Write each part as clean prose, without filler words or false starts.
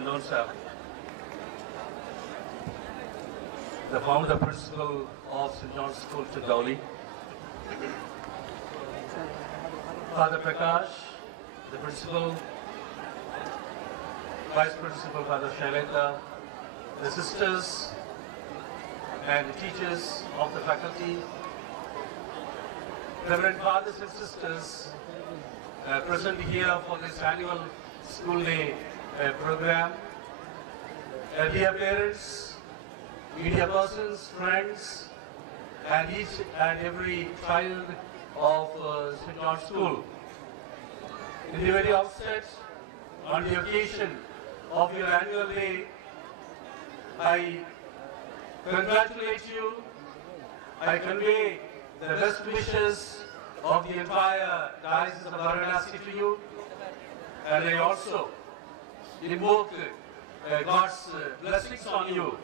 Mendonca, the founder principal of St. John's School, Chandauli, Father Prakash, the principal, Vice Principal Father Shailendra, the sisters and the teachers of the faculty, Reverend Fathers and Sisters present here for this annual school day program, dear parents, media persons, friends, and each and every child of St. John's School. In the very outset, on the occasion of your annual day, I congratulate you, I convey the best wishes of the entire Diocese of Varanasi to you, and I also invoke God's blessings on you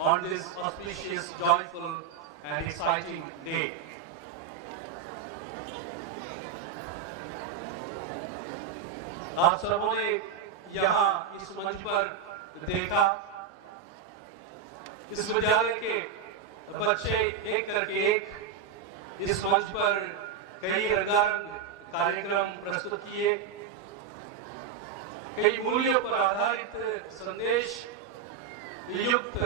on this auspicious, joyful and exciting day. आप सबों ने यहाँ इस मंच पर देखा, इस विद्यालय के बच्चे एक करके एक इस मंच पर कई रंगारंग कार्यक्रम प्रस्तुत किए, कई मूल्यों पर आधारित संदेश युक्त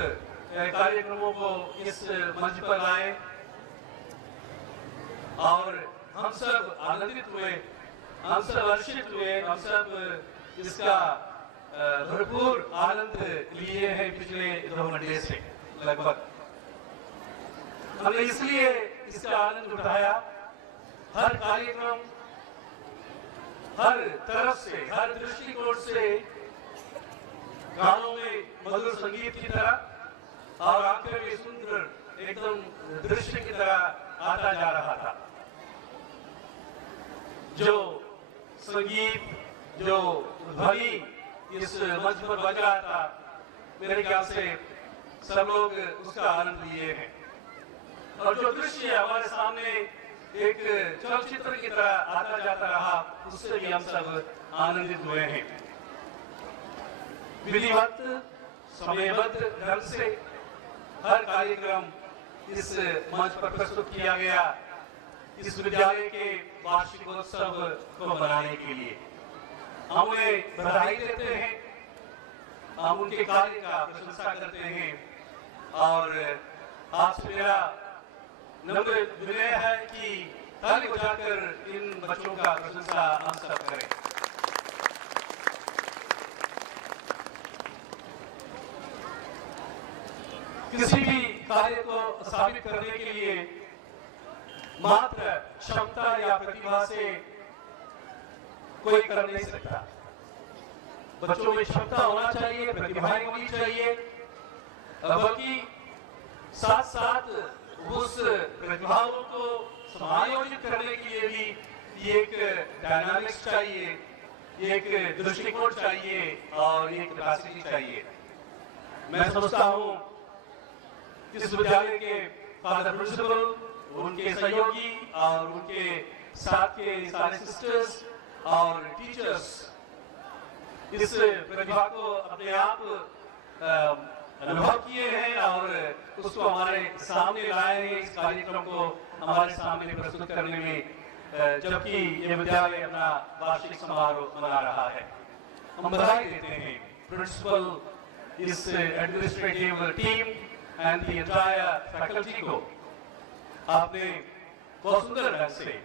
कार्यक्रमों को इस मंच पर लाए और हम सब आनंदित हुए, हम सब हर्षित हुए, हम सब इसका भरपूर आनंद लिए हैं पिछले 2 घंटे से लगभग। हमने इसलिए इसका आनंद उठाया, हर कार्यक्रम हर तरफ से, हर दृष्टिकोण से कानों में मधुर संगीत की तरह और आंखों में सुंदर एकदम दृश्य की तरह आता जा रहा था। जो संगीत, जो ध्वनि इस मंच पर बज रहा था, मेरे ख्याल से सब लोग उसका आनंद लिए हैं और जो दृश्य हमारे सामने एक चलचित्र की तरह आता जाता रहा, उससे भी हम सब आनंदित हुए हैं। विधिवत समयबद्ध ढंग से हर कार्यक्रम इस मंच पर प्रस्तुत किया गया इस विद्यालय के वार्षिकोत्सव को मनाने के लिए। हम उन्हें बधाई देते हैं, हम उनके कार्य का प्रशंसा करते हैं और आपसे मेरा नम्र विनय है कि ताली बजाकर इन बच्चों का प्रशंसा हम सब करें। किसी भी कार्य को साबित करने के लिए मात्र क्षमता या प्रतिभा से कोई कर नहीं सकता। बच्चों में क्षमता होना चाहिए, प्रतिभाएं होनी चाहिए, बल्कि साथ साथ उस प्रतिभाओं को समायोजित करने के लिए भी एक डायनामिक्स चाहिए, एक दृष्टिकोण चाहिए और एक कैपेसिटी चाहिए। मैं समझता हूँ इस विद्यालय के फादर प्रिंसिपल, उनके सहयोगी और उनके साथ के सारे सिस्टर्स और टीचर्स इस प्रतिभा को अपने आप अनुभव किए हैं और उसको हमारे सामने लाए हैं, इस कार्यक्रम को हमारे सामने प्रस्तुत करने में, जबकि ये विद्यालय अपना वार्षिक समारोह मना रहा है। हम बधाई देते हैं प्रिंसिपल, इस administrative team and the entire faculty को। आपने बहुत सुंदर ढंग से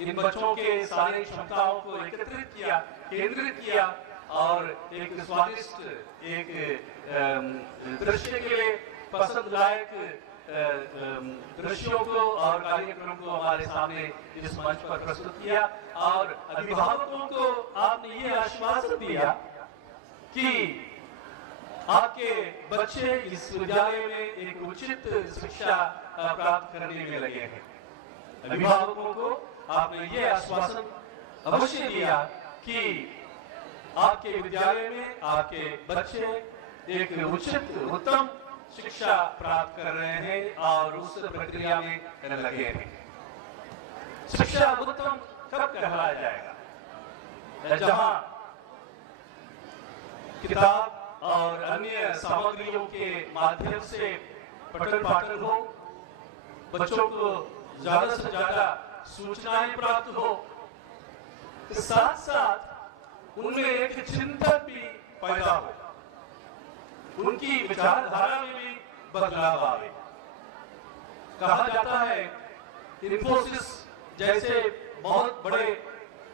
इन बच्चों के सारी क्षमताओं को एकत्रित किया, केंद्रित किया और एक स्वादिष्ट, एक दृश्य के लिए पसंद लायक दृश्यों को और कार्यक्रम को हमारे सामने इस मंच पर प्रस्तुत किया और अभिभावकों को आपने ये आश्वासन दिया कि आपके बच्चे इस विद्यालय में एक उचित शिक्षा प्राप्त करने में लगे हैं। अभिभावकों को आपने ये आश्वासन अवश्य दिया कि आपके विद्यालय में आपके बच्चे एक उचित, उत्तम शिक्षा प्राप्त कर रहे हैं और उस प्रक्रिया में लगे हैं। शिक्षा उत्तम कब कहलाया जाएगा? जहां किताब और अन्य सामग्रियों के माध्यम से पठन पाठन हो, बच्चों को ज्यादा से ज्यादा सूचनाएं प्राप्त हो, साथ साथ उनमें एक चिंतन भी पैदा हो, उनकी विचारधारा में भी बदलाव आवे। कहा जाता है इन्फोसिस जैसे बहुत बड़े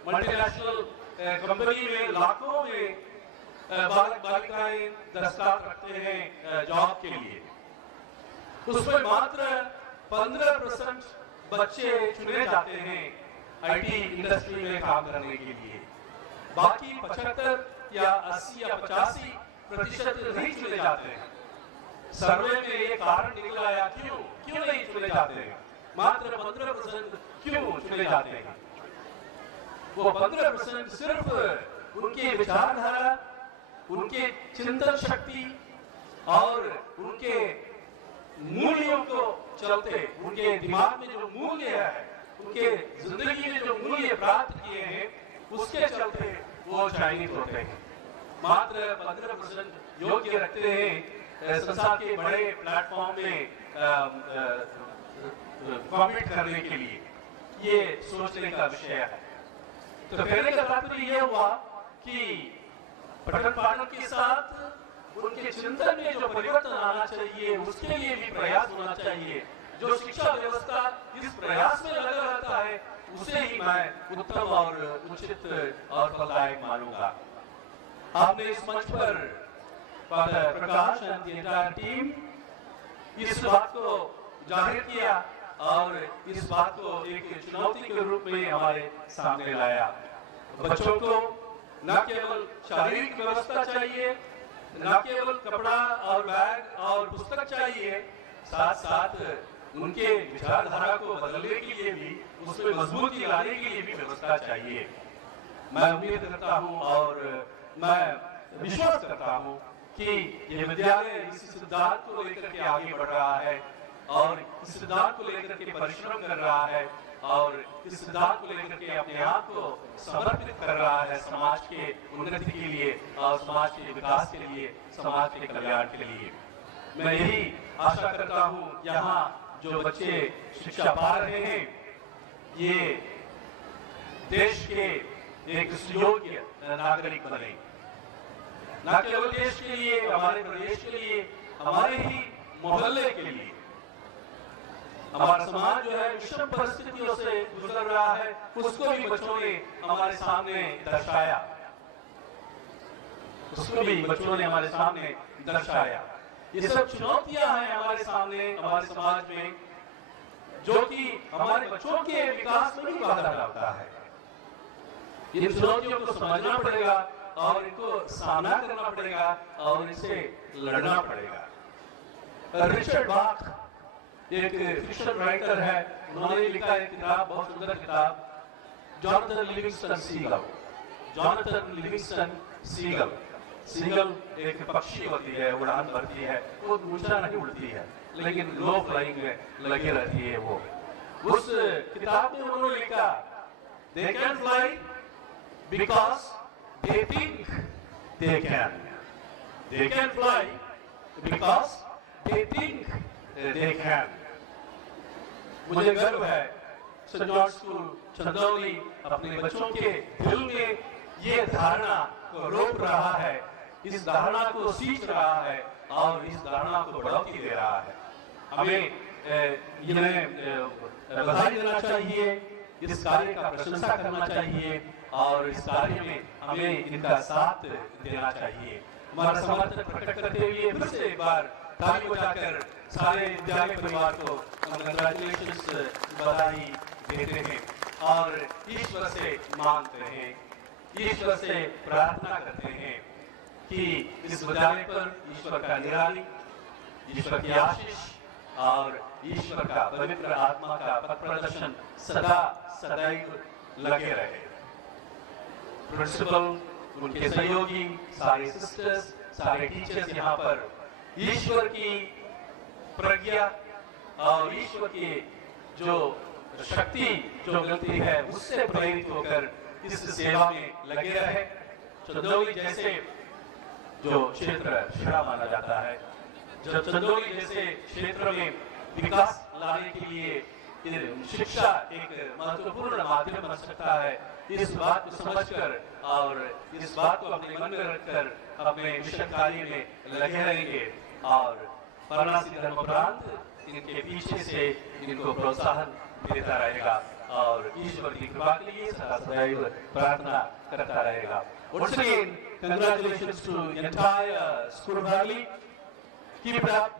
मल्टीनेशनल कंपनी में लाखों में बालक बालिकाएं दस्तार रखते हैं जॉब के लिए, उसमें मात्र 15% बच्चे चुने जाते हैं आईटी इंडस्ट्री में काम करने के लिए। बाकी 75 या 80 या 85% नहीं चुने जाते हैं। सर्वे में ये कारण निकला या क्यों नहीं चुने जाते हैं, मात्र 15% क्यों चुने जाते हैं? वो 15% सिर्फ उनकी विचारधारा, उनके चिंतन शक्ति और उनके मूल्यों को चलते, उनके दिमाग में जो मूल्य है, उनके जिंदगी में जो मूल्य प्राप्त किए हैं, उसके चलते वो चयनित होते हैं। मात्र 15% योग्य रखते हैं संसार के बड़े प्लेटफॉर्म में कॉम्पीट करने के लिए। ये सोचने का विषय है। तो कहने का तात्पर्य यह हुआ कि पठन पाठन के साथ उनके चिंतन में जो परिवर्तन आना चाहिए, उसके लिए भी प्रयास होना चाहिए। जो शिक्षा व्यवस्था इस प्रयास में लगा रहता है, उसे ही मैं उत्तम और उचित और फलदायक मानूंगा। आपने इस मंच पर father Prakash and the entire team इस बात को जाहिर किया और इस बात को एक चुनौती के रूप में हमारे सामने लाया। बच्चों को न केवल शारीरिक व्यवस्था चाहिए, न केवल कपड़ा और बैग और पुस्तक चाहिए, साथ साथ उनके विचारधारा को बदलने के लिए भी, उसमें मजबूती लाने के लिए भी व्यवस्था चाहिए। मैं उम्मीद करता हूं और मैं विश्वास करता हूं कि यह विद्यालय इस सिद्धांत को लेकर के आगे बढ़ रहा है और इस सिद्धांत को लेकर के परिश्रम कर रहा है और इस सिद्धांत को लेकर के अपने आप को समर्पित कर रहा है समाज के उन्नति के लिए और समाज के विकास के लिए, समाज के कल्याण के लिए। मैं यही आशा करता हूं यहाँ जो बच्चे शिक्षा पा रहे हैं, ये देश के एक सुयोग्य नागरिक बने, न केवल देश के लिए, हमारे प्रदेश के लिए, हमारे ही मोहल्ले के लिए। हमारा समाज जो है विषम परिस्थितियों से गुजर रहा है, उसको भी बच्चों ने हमारे सामने दर्शाया, उसको भी बच्चों ने हमारे सामने दर्शाया। ये सब चुनौतियां हैं हमारे सामने, हमारे समाज में, जो कि हमारे बच्चों के विकास में भी बाधा डालता है। इन चुनौतियों को समझना पड़ेगा और इनको सामना करना पड़ेगा और इनसे लड़ना पड़ेगा। रिचर्ड बाख एक फिक्शन राइटर है, उन्होंने लिखा एक किताब, बहुत सुंदर किताब, Jonathan Livingston Seagull. Jonathan Livingston Seagull, seagull एक पक्षी होती है, उड़ान भरती है, वो ऊंचा नहीं उड़ती है लेकिन लो फ्लाइंग में लगी रहती है। वो उस किताब में उन्होंने लिखा, they can fly because they think they can, they can fly because they think they can. मुझे गर्व है सेंट जॉर्ज स्कूल चंदौली अपने बच्चों के दिल में ये धारणा को रोप रहा है, इस धारणा को सींच रहा है और इस धारणा को बढ़ोतरी दे रहा है। हमें इन्हें बधाई देना चाहिए, इस कार्य का प्रशंसा करना चाहिए और इस कार्य में हमें इनका साथ देना चाहिए। हमारा समर्थन प्रकट करते हुए फिर से एक बार ताली बजाकर सारे विद्यालय परिवार को हम कंग्रेचुलेशंस, बधाई देते हैं और ईश्वर से मांगते हैं, ईश्वर से प्रार्थना करते हैं कि इस विद्यालय पर ईश्वर का निराली, ईश्वर की आशीष और ईश्वर का पवित्र आत्मा का पथ प्रदर्शन सदा सदैव लगे रहे। प्रिंसिपल, उनके सहयोगी, सारे सिस्टर्स, सारे टीचर्स यहाँ पर ईश्वर की प्रज्ञा और ईश्वर की जो शक्ति जो मिलती है उससे प्रेरित होकर इस सेवा में लगे रहे। चंदौली जैसे जो क्षेत्र छिड़ा माना जाता है। जब चंदौली जैसे क्षेत्र में विकास लाने के लिए शिक्षा एक महत्वपूर्ण माध्यम बन सकता है, इस बात को समझकर और इस बात को अपने मन में रखकर अपने मिशन कार्य में लगे रहेंगे और वाराणसी धर्म प्रांत इनके पीछे से इनको प्रोत्साहन देता रहेगा और ईश्वर की कृपा के लिए सदा सदैव प्रार्थना करता रहेगा। Once again, congratulations to entire school family. Keep it up.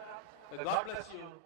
God bless you.